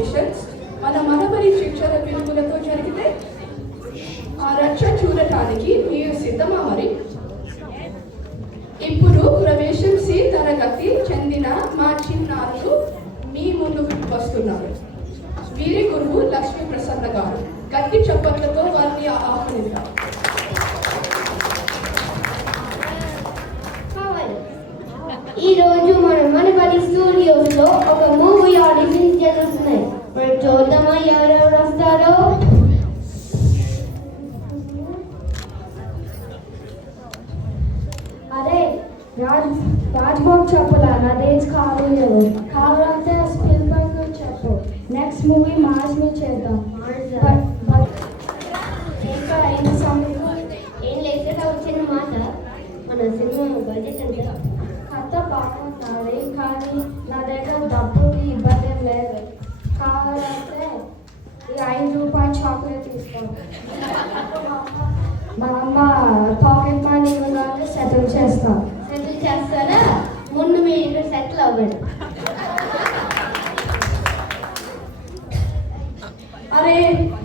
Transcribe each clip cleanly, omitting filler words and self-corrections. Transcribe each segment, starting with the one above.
Auditions మన మనబరి శిక్షణ పిలుపులతో జరిగితే ఆ రచ్చ చూడటానికి మీరు సిద్ధమా మరి? ఇప్పుడు ప్రవేశం సి తరగతి చెందిన మా చిన్నారులు మీ ముందుకు వస్తున్నారు. వీరి గురువు లక్ష్మీ ప్రసన్న గారు. గట్టి చప్పట్లతో వారిని ఆహ్వానిద్దాం. ఈ రోజు మన బడి స్టూడియోస్ లో ఒక మూవీ ఆడిషన్ జరుగుతున్నాయి. మరి చూద్దామా ఎవరెవరు వస్తారో. అరే రాజ్బాబు చెప్పలా, నదేజ్ కాలేదు. కావాలంటే స్పిల్బర్గ్ చెప్పు. నెక్స్ట్ మూవీ మార్స్ మీద చేద్దాం. ఇంకా అయిన సమయం ఏం లేకుండా వచ్చిన మాట మన సినిమా బడ్జెట్ అంటే కథ బాగుంటుంది, కానీ నా దగ్గర డబ్బుకి ఇబ్బంది లేదు. కావాలంటే ఈ ₹5 చాక్లెట్ తీసుకోండి. మా అమ్మ పాకెట్ మనీ ఇవ్వగానే సెటిల్ చేస్తారా? ముందు మీరు ఇక్కడ సెటిల్ అవ్వండి. అరే,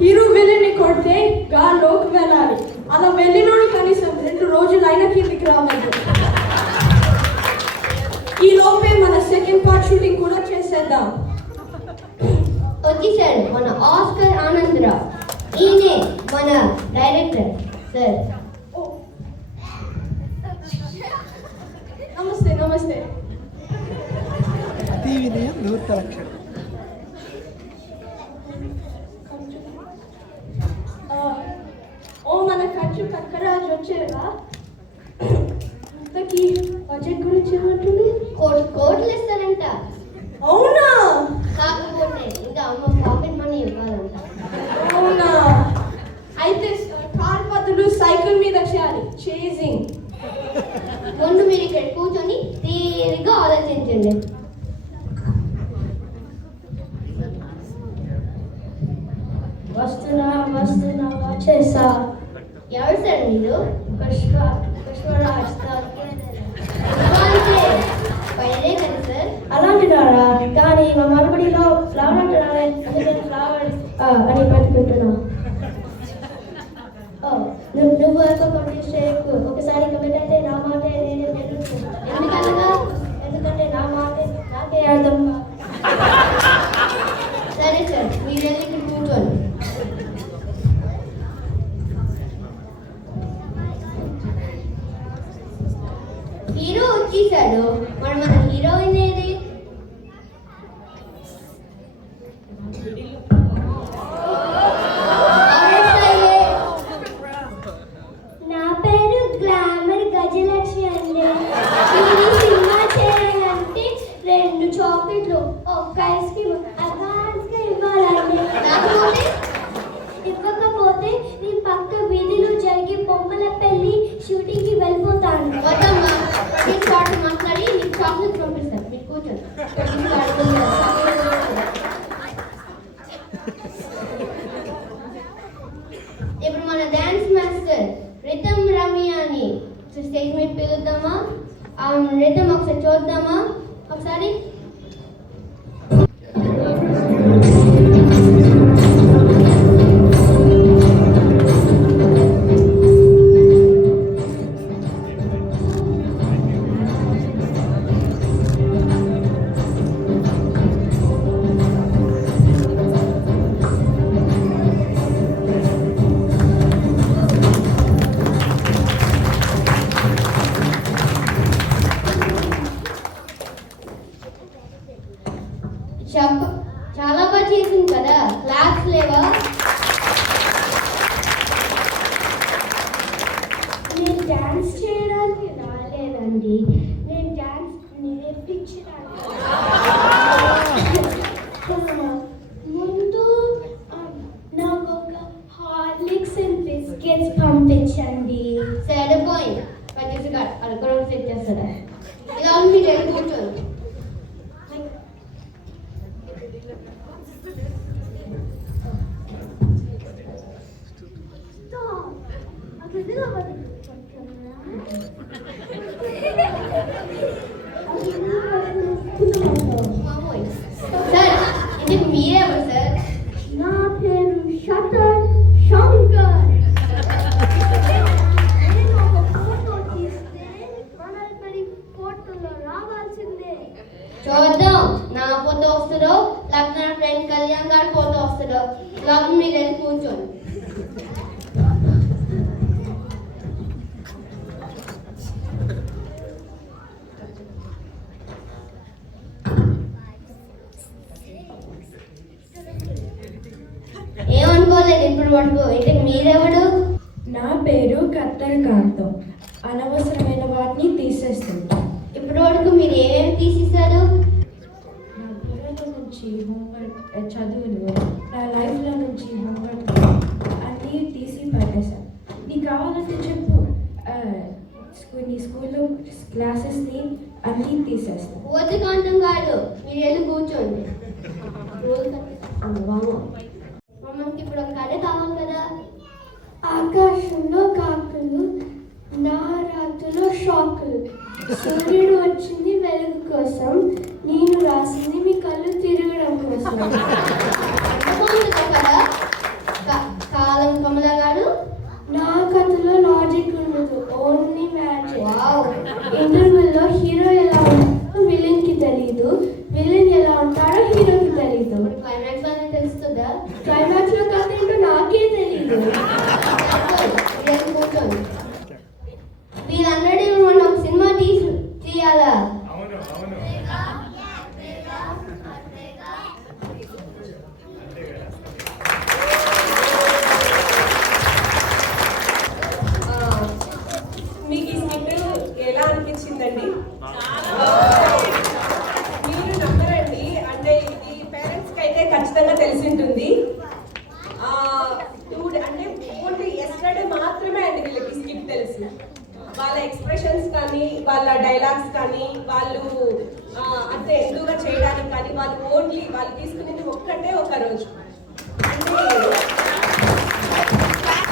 హీరో విలన్ని కొడితే గాల్లోకి వెళ్ళాలి. అలా వెళ్ళినోడు కనీసం 2 రోజులు అయినా కిందికి రావాలి. ఈ లోపే మన సెకండ్ పార్ట్ షూటింగ్ కూడా చేసేద్దాం. వచ్చేసాడు మన ఆస్కర్ ఆనందరావు. ఈయనే మన డైరెక్టర్ సార్. నమస్తే. నమస్తే. ఓ మన ఖర్చు కక్కరాజు వచ్చారా? అంతకీ బడ్జెట్ గురించి ఏమంటుంది? కోట్లు ఇస్తారంట. అవునా? కాకపోతే ఇంకా అమ్మ పాకెట్ మనీ ఇవ్వాలంట. అవునా? అయితే కార్ బదులు సైకిల్ మీద చేయాలి, చేజింగ్. ముందు మీరు ఇక్కడ కూర్చొని తీరిగా ఆలోచించండి. వస్తున్నా వచ్చేసా. ఎవరు సార్ మీరు? పుష్పరాజ్ పైనే కదా సార్. అలాంటినారా? కానీ మా మరబడిలో ఫ్లవర్ అంటున్నారా, అందుకే ఫ్లవర్ అని పెట్టుకుంటున్నా. నువ్వు కమిట్ చేయకు. ఒకసారి కమిట్ అయితే నా మాట నేనే ఎందుకనగా, ఎందుకంటే నా మాట నాకే అర్థం. సరే సార్, మీరు వెళ్ళి ఇక్కడ కూర్చోండి. హీరో వచ్చేసాడు. మన హీరోయిన్ ఏది? నా పేరు గ్లామర్ గజలక్ష్మి అండి. సినిమా చేయాలంటే 2 చాక్లెట్లు, 1 ఐస్ క్రీమ్ అడ్వాన్స్గా ఇవ్వాలండి. ఇవ్వకపోతే నేను పక్క వీధిలో జరిగి బొమ్మల పెళ్లి షూటింగ్కి వెళ్ళిపోతాను. మాట్లాడి మీకు చాక్లెట్ పంపిస్తాను. మీరు కూర్చోండి. ఇప్పుడు మన డాన్స్ మాస్టర్ రితం రమ్యాని స్టేజ్ మీద పిలుద్దామా? రితం ఒకసారి చూద్దామా? ఒకసారి చాలా బాగా చేసింది కదా. క్లాస్ లేవా? నేను డాన్స్ చేయడానికి రాలేదండి, నేను డాన్స్ నేర్పించడానికి. ముందు నాకు ఒక హార్లిక్స్ అండ్ బిస్కెట్స్ పంపించండి. సరిపోయింది. పచ్చేసి అక్కడ సెట్ చేస్తారా? ఇలా మీరు కూర్చోండి. సార్, ఇది మీరే ఎవరు సార్? షటర్ శంకర్. నేను ఒక ఫోటో తీస్తే మనల్ని మరి ఫోటోలో రావాల్సిందే. చూద్దాం నా ఫోటో వస్తుందో లేకపోతే నా ఫ్రెండ్ కళ్యాణ్ గారి ఫోటో వస్తుందో. లేకపోతే మీరు వెళ్ళి కూర్చోండి. ఏమనుకోలేదు ఇప్పుడు వరకు. అయితే మీరెవడు? నా పేరు కత్తెర కాంతం. అనవసరమైన వాటిని తీసేస్తుంటా. ఇప్పటి వరకు మీరు ఏమేమి తీసేశారు? నా బుర్రలో నుంచి హోంవర్క్ చదువులు, నా లైఫ్లో నుంచి హోంవర్క్ అన్నీ తీసి పడేశాను. నీకు కావాలంటే చెప్పు, నీ స్కూల్లో క్లాసెస్ని అన్నీ తీసేస్తాను. వద్దు కాంతం గారు, మీరు వెళ్ళి కూర్చోండి. మనకి ఇప్పుడు ఒక కథ కావాలి కదా. ఆకాశంలో కాకులు, నా రాత్రిలో షాకులు. సూర్యుడు వచ్చింది వెలుగు కోసం, నేను రాసింది మీ కళ్ళు తిరగడం కోసం. కదా కాలం కమల గారు. నా కథలో లాజిక్ ఉండదు, ఓన్లీ మ్యాజిక్. ఇంటర్వెల్లో హీరో ఎలా ఉంటాడో విలన్ కి తెలీదు, విలన్ ఎలా ఉంటాడో హీరోకి తెలీదు. క్లైమాక్స్ అని తెలుస్తుందా? క్లైమాక్స్ లో కథ ఏంటో నాకే తెలీదు. వీళ్ళందరూ మనం ఒక సినిమా తీయాలా? మీకు ఈ స్కిట్ ఎలా అనిపించిందండి? మీరు నమ్మరండి, అంటే ఇది పేరెంట్స్కి అయితే ఖచ్చితంగా తెలిసి ఉంటుంది. అంటే ఓన్లీ ఎస్టర్డే మాత్రమే అండి వీళ్ళకి స్కిట్ తెలుసు. వాళ్ళ ఎక్స్ప్రెషన్స్ కానీ, వాళ్ళ డైలాగ్స్ కానీ, వాళ్ళు అంతే ఎందుగా చేయడానికి కానీ, వాళ్ళు ఓన్లీ వాళ్ళు తీసుకునేది ఒక్కటే ఒక రోజు.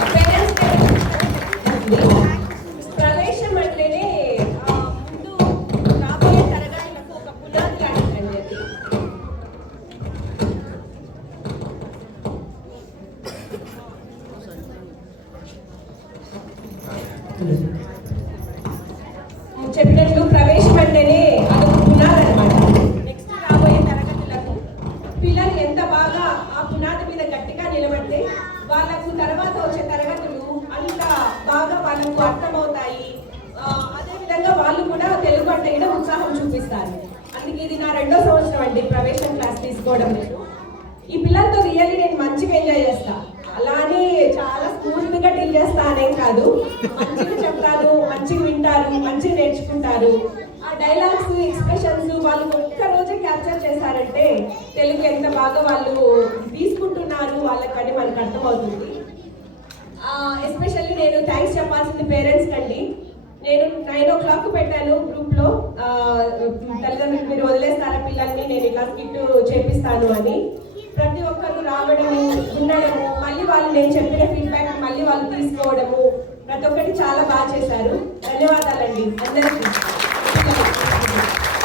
అంటే ప్రవేశం అంటేనే ముందు రాబోయే తరగతులకు ఒక పునాది లాంటిదండి అది. చెప్పినట్లు ప్రవేశం అంటేనే అదొక పునాది అనమాట. నెక్స్ట్ రాబోయే తరగతులకు పిల్లలు ఎంత బాగా ఆ పునాది మీద గట్టిగా నిలబడితే వాళ్ళకు తర్వాత వచ్చే తరగతులు అంత బాగా వాళ్ళకు అర్థమవుతాయి. అదేవిధంగా వాళ్ళు కూడా తెలుగు అంటే కూడా ఉత్సాహం చూపిస్తారు. అందుకే ఇది నా 2వ సంవత్సరం అండి ప్రవేశం క్లాస్ తీసుకోవడం. నేను ఈ పిల్లలతో రియల్లీ నేను మంచిగా ఎంజాయ్ చేస్తా. అలానే చాలా స్మూత్గా డీల్ చేస్తా అనేం కాదు, మంచిగా చెప్తారు, మంచిగా వింటారు, మంచిగా నేర్చుకుంటారు. ఆ డైలాగ్స్, ఎక్స్ప్రెషన్స్ వాళ్ళు ఒక్క రోజే క్యాప్చర్ చేశారంటే తెలుగు ఎంత బాగా వాళ్ళు తీసుకుంటున్నారు వాళ్ళకని మనకు అర్థమవుతుంది. ఎస్పెషల్లీ నేను థ్యాంక్స్ చెప్పాల్సింది పేరెంట్స్ కండి. నేను 9 o'clock పెట్టాను గ్రూప్లో, తల్లిదండ్రులు మీరు వదిలేస్తారా పిల్లల్ని, నేను ఇలా స్కిట్ చేపిస్తాను అని. ప్రతి ఒక్కరు రావడము, ఉండడము, మళ్ళీ వాళ్ళు నేను చెప్పిన ఫీడ్బ్యాక్ మళ్ళీ వాళ్ళు తీసుకోవడము, ప్రతి ఒక్కటి చాలా బాగా చేశారు. ధన్యవాదాలండి అందరికీ.